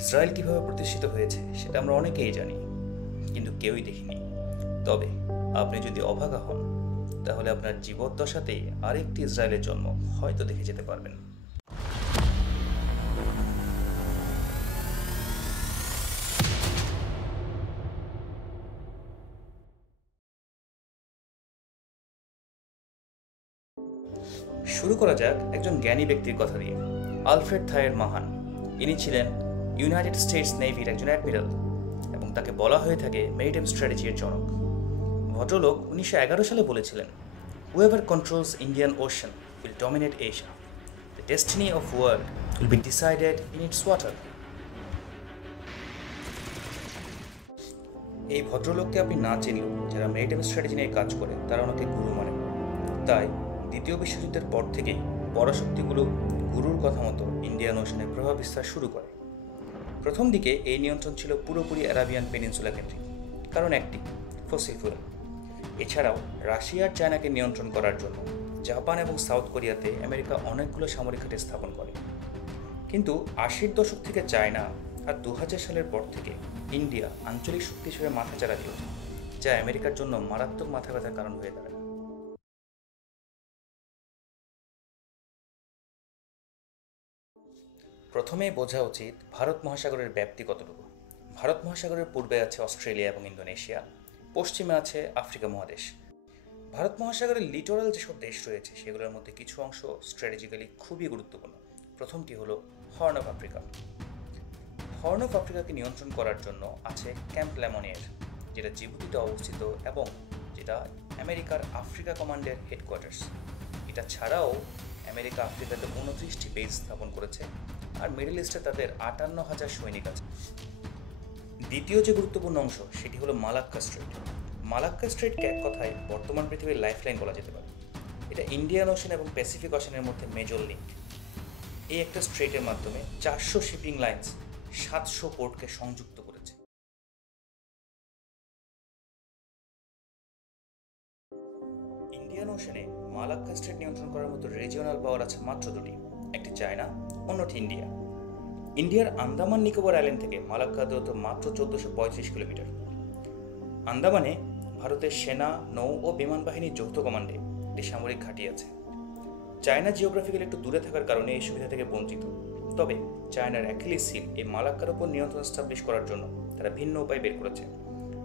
Israel কিভাবে প্রতিষ্ঠিত হয়েছে সেটা আমরা অনেকেই জানি, কিন্তু কেউই দেখিনি। তবে আপনি যদি অভাগা হন, তাহলে আপনার জীবদ্দশাতেই আরেকটি ইসরায়েলের জন্ম হয়তো দেখে যেতে পারবেন। শুরু করা যাক একজন জ্ঞানী ব্যক্তির কথা দিয়ে, আলফ্রেড থায়ের মাহান। ইনি ছিলেন ইউনাইটেড স্টেটস নেভির একজন অ্যাডমিরাল এবং তাকে বলা হয়ে থাকে মেরিটাইম স্ট্র্যাটেজির জনক। ভদ্রলোক 1911 সালে বলেছিলেন, "Whoever controls Indian Ocean will dominate Asia. The destiny of world will be decided in its water." এই ভদ্রলোককে আপনি না চিনলেও যারা মেরিটাইম স্ট্র্যাটেজি নিয়ে কাজ করে তারা ওনাকে গুরু মানে। তাই দ্বিতীয় বিশ্বযুদ্ধের পর থেকেই পরাশক্তিগুলো গুরুর কথা মতো ইন্ডিয়ান ওশানে প্রভাব বিস্তার শুরু করে। প্রথম দিকে এই নিয়ন্ত্রণ ছিল পুরোপুরি অ্যারাবিয়ান পেনিনসুলা কেন্দ্রিক, কারণ একটি ফসিল ফুয়েল। এছাড়াও রাশিয়া আর চায়নাকে নিয়ন্ত্রণ করার জন্য জাপান এবং সাউথ কোরিয়াতে আমেরিকা অনেকগুলো সামরিক ঘাঁটি স্থাপন করে। কিন্তু 80-র দশক থেকে চায়না আর 2000 সালের পর থেকে ইন্ডিয়া আঞ্চলিক শক্তি হিসেবে মাথাচাড়া দিয়েছে, যা আমেরিকার জন্য মারাত্মক মাথা ব্যথার কারণ হয়ে দাঁড়ায়। প্রথমেই বোঝা উচিত ভারত মহাসাগরের ব্যাপ্তি কতটুকু। ভারত মহাসাগরের পূর্বে আছে অস্ট্রেলিয়া এবং ইন্দোনেশিয়া, পশ্চিমে আছে আফ্রিকা মহাদেশ। ভারত মহাসাগরের লিটোরাল যেসব দেশ রয়েছে সেগুলোর মধ্যে কিছু অংশ স্ট্র্যাটেজিক্যালি খুবই গুরুত্বপূর্ণ। প্রথমটি হলো horn of Africa. Horn of আফ্রিকাকে নিয়ন্ত্রণ করার জন্য আছে ক্যাম্প লেমনিয়ের, যেটা জিবুতিতে অবস্থিত এবং যেটা আমেরিকার আফ্রিকা কমান্ডের হেডকোয়ার্টার্স। এটা ছাড়াও আমেরিকা আফ্রিকাতে 29টি বেস স্থাপন করেছে, আর মিডল ইস্টে তাদের 58,000 সৈনিক আছে। দ্বিতীয় যে গুরুত্বপূর্ণ অংশ সেটি হলো মালাক্কা স্ট্রেট। মালাক্কা স্ট্রেটকে এক কথায় বর্তমান পৃথিবীর লাইফলাইন বলা যেতে পারে। এটা ইন্ডিয়ান ওশান এবং প্যাসিফিক ওশানের মধ্যে মেজর লিঙ্ক। এই একটা স্ট্রেটের মাধ্যমে 400 শিপিং লাইন্স 700 পোর্টকে সংযুক্ত করেছে। ইন্ডিয়ান ওশানে মালাক্কা স্ট্রেট নিয়ন্ত্রণ করার মতো রিজিওনাল পাওয়ার আছে মাত্র দুটি, একটি চায়না, অন্যটি ইন্ডিয়া। ইন্ডিয়ার আন্দামান নিকোবর আইল্যান্ড থেকে মালাক্কা দূরত্ব মাত্র 1435 কিলোমিটার। আন্দামানে ভারতের সেনা, নৌ ও বিমান বাহিনীর যৌথ কমান্ডে একটি সামরিক ঘাঁটি আছে। চায়না জিওগ্রাফিক্যালি একটু দূরে থাকার কারণে এই সুবিধা থেকে বঞ্চিত। তবে চায়নার অ্যাকিলিস হিল এই মালাক্কার উপর নিয়ন্ত্রণ স্টাবলিশ করার জন্য তারা ভিন্ন উপায় বের করেছে।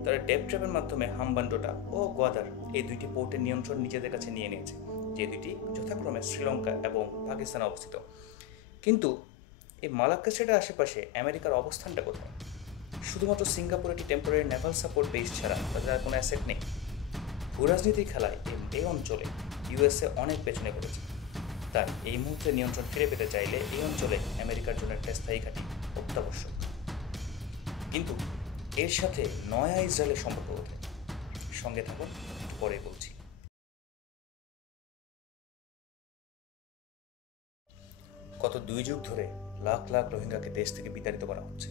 তারা ডেপ ট্র্যাপের মাধ্যমে হাম্বানটোটা ও গোয়াদার এই দুইটি পোর্টের নিয়ন্ত্রণ নিজেদের কাছে নিয়ে নিয়েছে, যে দুইটি যথাক্রমে শ্রীলঙ্কা এবং পাকিস্তানে অবস্থিত। কিন্তু এই মালাক্কা স্ট্রেটের আশেপাশে আমেরিকার অবস্থানটা কোথায়? শুধুমাত্র সিঙ্গাপুর একটি টেম্পোরারি নেভাল সাপোর্ট বেস ছাড়া তাদের আর কোনো অ্যাসেট নেই। ভূরাজনীতির খেলায় এই অঞ্চলে ইউএসএ অনেক পেছনে পড়েছে। তাই এই মুহূর্তে নিয়ন্ত্রণ ফিরে পেতে চাইলে এই অঞ্চলে আমেরিকার জন্য একটা স্থায়ী ঘাঁটি অত্যাবশ্যক। কিন্তু এর সাথে নয়া ইসরায়েলের সম্পর্ক কোথায়? সঙ্গে থাকুন, পরে বলছি। গত 2 যুগ ধরে লাখ লাখ রোহিঙ্গাকে দেশ থেকে বিতাড়িত করা হচ্ছে।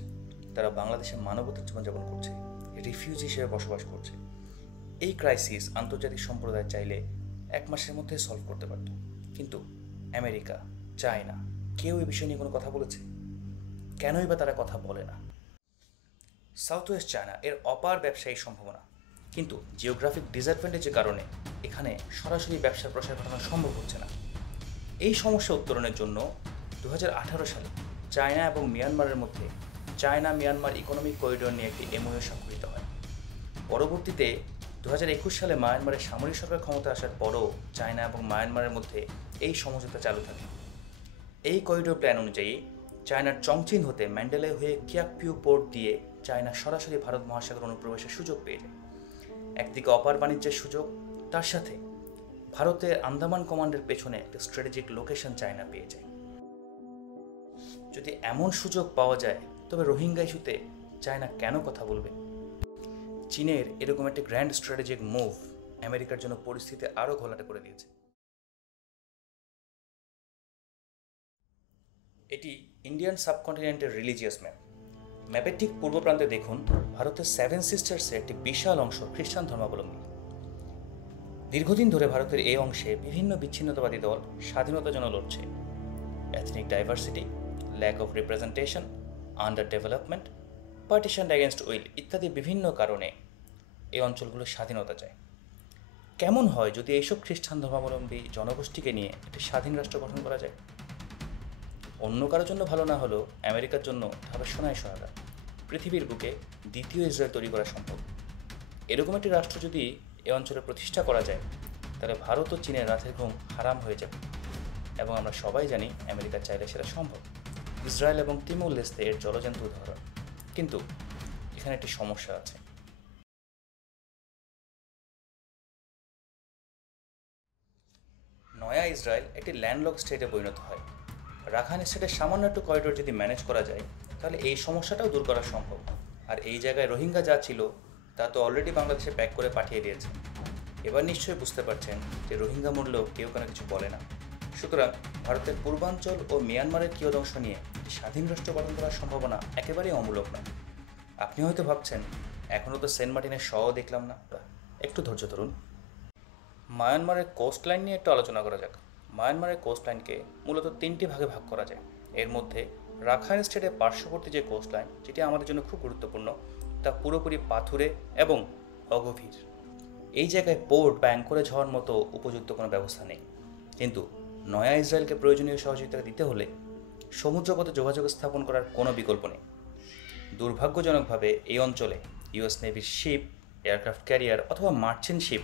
তারা বাংলাদেশে মানবতার জীবনযাপন করছে, রিফিউজি হিসেবে বসবাস করছে। এই ক্রাইসিস আন্তর্জাতিক সম্প্রদায় চাইলে 1 মাসের মধ্যে সলভ করতে পারত, কিন্তু আমেরিকা, চায়না কেউ এই বিষয় নিয়ে কোনো কথা বলেছে? কেনই বা তারা কথা বলে না? সাউথ ওয়েস্ট চায়না এর অপার ব্যবসায়ী সম্ভাবনা, কিন্তু জিওগ্রাফিক ডিসঅ্যাডভান্টেজের কারণে এখানে সরাসরি ব্যবসার প্রসার ঘটানো সম্ভব হচ্ছে না। এই সমস্যা উত্তরণের জন্য 2018 সালে চায়না এবং মিয়ানমারের মধ্যে চায়না মিয়ানমার ইকোনমিক করিডোর নিয়ে একটি এমওইউ স্বাক্ষরিত হয়। পরবর্তীতে 2021 সালে মায়ানমারের সামরিক সরকার ক্ষমতা আসার পরও চায়না এবং মায়ানমারের মধ্যে এই সমঝোতা চালু থাকে। এই করিডোর প্ল্যান অনুযায়ী চায়নার চংচিন হতে ম্যান্ডেলে হয়ে কিয়াকপিউ পোর্ট দিয়ে চায়না সরাসরি ভারত মহাসাগর অনুপ্রবেশের সুযোগ পেয়ে যায়। একদিকে অপার বাণিজ্যের সুযোগ, তার সাথে ভারতের আন্দামান কমান্ডের পেছনে একটা স্ট্র্যাটেজিক লোকেশন চায়না পেয়ে যায়। যদি এমন সুযোগ পাওয়া যায়, তবে রোহিঙ্গা ইস্যুতে চায়না কেন কথা বলবে? চীনের এরকম একটা গ্র্যান্ড স্ট্র্যাটেজিক মুভ আমেরিকার জন্য পরিস্থিতি আরও ঘোলাটে করে দিয়েছে। এটি ইন্ডিয়ান সাবকন্টিনেন্টের রিলিজিয়াস ম্যাপ। ম্যাপের ঠিক পূর্ব প্রান্তে দেখুন, ভারতের 7 সিস্টার্সে একটি বিশাল অংশ খ্রিস্টান ধর্মাবলম্বী। দীর্ঘদিন ধরে ভারতের এই অংশে বিভিন্ন বিচ্ছিন্নতাবাদী দল স্বাধীনতার জন্য লড়ছে। Ethnic diversity, lack of representation under development, partition against will ইত্যাদি বিভিন্ন কারণে এই অঞ্চলগুলোর স্বাধীনতা চায়। কেমন হয় যদি এইসব খ্রিস্টান ধর্মাবলম্বী জনগোষ্ঠীকে নিয়ে একটি স্বাধীন রাষ্ট্র গঠন করা যায়? অন্য কারোর জন্য ভালো না হলেও আমেরিকার জন্য হবে সোনায় সোহাগা। পৃথিবীর বুকে দ্বিতীয় ইসরায়েল তৈরি করা সম্ভব। এরকম একটি রাষ্ট্র যদি এ অঞ্চলে প্রতিষ্ঠা করা যায়, তাহলে ভারত ও চীনের রাতের ঘুম হারাম হয়ে যাবে। এবং আমরা সবাই জানি আমেরিকা চাইলে সেটা সম্ভব। ইসরায়েল এবং তিমুর লেস্তে এর জলজান্ত উদাহরণ। কিন্তু এখানে একটি সমস্যা আছে। নয়া ইসরায়েল একটি ল্যান্ডলক স্টেটে পরিণত হয়। রাখাইন স্টেটের সামান্য একটু করিডোর যদি ম্যানেজ করা যায়, তাহলে এই সমস্যাটাও দূর করা সম্ভব। আর এই জায়গায় রোহিঙ্গা যা ছিল তা তো অলরেডি বাংলাদেশে প্যাক করে পাঠিয়ে দিয়েছে। এবার নিশ্চয়ই বুঝতে পারছেন যে রোহিঙ্গা মূল্যেও কেউ কোনো কিছু বলে না। সুতরাং ভারতের পূর্বাঞ্চল ও মিয়ানমারের কিয়দংশ নিয়ে স্বাধীন রাষ্ট্র গঠন করার সম্ভাবনা একেবারেই অমূলক নয়। আপনি হয়তো ভাবছেন, এখনও তো সেন্ট মার্টিনের শও দেখলাম না। একটু ধৈর্য ধরুন। মায়ানমারের কোস্টলাইন নিয়ে একটু আলোচনা করা যাক। মায়ানমারের কোস্টলাইনকে মূলত তিনটি ভাগে ভাগ করা যায়। এর মধ্যে রাখাইন স্টেটের পার্শ্ববর্তী যে কোস্টলাইন, যেটি আমাদের জন্য খুব গুরুত্বপূর্ণ, তা পুরোপুরি পাথুরে এবং অগভীর। এই জায়গায় পোর্ট বা অ্যাঙ্করেজ হওয়ার মতো উপযুক্ত কোনো ব্যবস্থা নেই। কিন্তু নয়া ইসরায়েলকে প্রয়োজনীয় সহযোগিতা দিতে হলে সমুদ্রপথে যোগাযোগ স্থাপন করার কোনো বিকল্প নেই। দুর্ভাগ্যজনকভাবে এই অঞ্চলে ইউএস নেভির শিপ, এয়ারক্রাফট ক্যারিয়ার অথবা মার্চেন্ট শিপ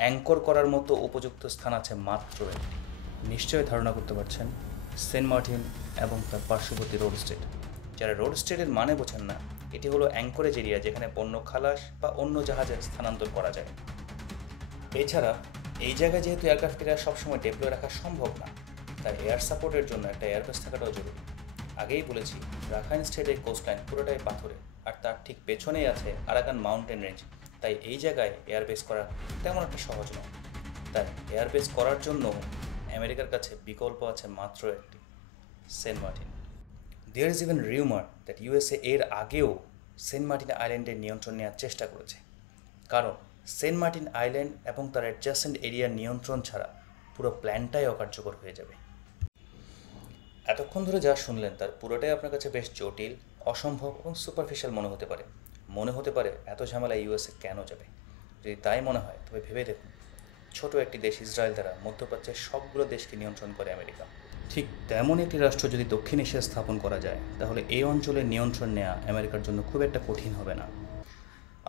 অ্যাঙ্কর করার মতো উপযুক্ত স্থান আছে মাত্র একটি। নিশ্চয়ই ধারণা করতে পারছেন সেন্ট মার্টিন এবং তার পার্শ্ববর্তী রোড স্টেট। যারা রোড স্টেটের মানে বোঝেন না, এটি হলো অ্যাঙ্করেজ এরিয়া যেখানে পণ্য খালাস বা অন্য জাহাজে স্থানান্তর করা যায়। এছাড়া এই জায়গায় যেহেতু এয়ারক্রাফট ক্যারিয়ার সবসময় ডেপ্লয় রাখা সম্ভব না, তাই এয়ার সাপোর্টের জন্য একটা এয়ারবেস থাকাটাও জরুরি। আগেই বলেছি, রাখাইন স্টেটের কোস্টলাইন পুরোটাই পাথরে, আর তার ঠিক পেছনেই আছে আরাকান মাউন্টেন রেঞ্জ। তাই এই জায়গায় এয়ারবেস করা তেমন একটা সহজ নয়। তাই এয়ারবেস করার জন্য আমেরিকার কাছে বিকল্প আছে মাত্র একটি, Saint Martin. There is even rumour that USA এর আগেও সেন্ট মার্টিন আইল্যান্ডের নিয়ন্ত্রণ নেওয়ার চেষ্টা করেছে। কারণ সেন্ট মার্টিন আইল্যান্ড এবং তার অ্যাডজাসেন্ট এরিয়ার নিয়ন্ত্রণ ছাড়া পুরো প্ল্যানটাই অকার্যকর হয়ে যাবে। এতক্ষণ ধরে যা শুনলেন তার পুরোটাই আপনার কাছে বেশ জটিল, অসম্ভব এবং সুপারফিশিয়াল মনে হতে পারে এত ঝামেলা ইউএসএ কেন যাবে। যদি তাই মনে হয় তবে ভেবে দেখুন, ছোট একটি দেশ ইসরায়েল দ্বারা মধ্যপ্রাচ্যের সবগুলো দেশকে নিয়ন্ত্রণ করে আমেরিকা। ঠিক তেমন একটি রাষ্ট্র যদি দক্ষিণ এশিয়া স্থাপন করা যায়, তাহলে এই অঞ্চলের নিয়ন্ত্রণ নেওয়া আমেরিকার জন্য খুব একটা কঠিন হবে না।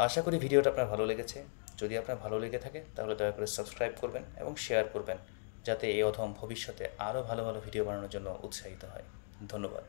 আশা করি ভিডিওটা আপনার ভালো লেগেছে। যদি আপনার ভালো লেগে থাকে তাহলে দয়া করে সাবস্ক্রাইব করবেন এবং শেয়ার করবেন, যাতে এই অধম ভবিষ্যতে আরও ভালো ভালো ভিডিও বানানোর জন্য উৎসাহিত হয়। ধন্যবাদ।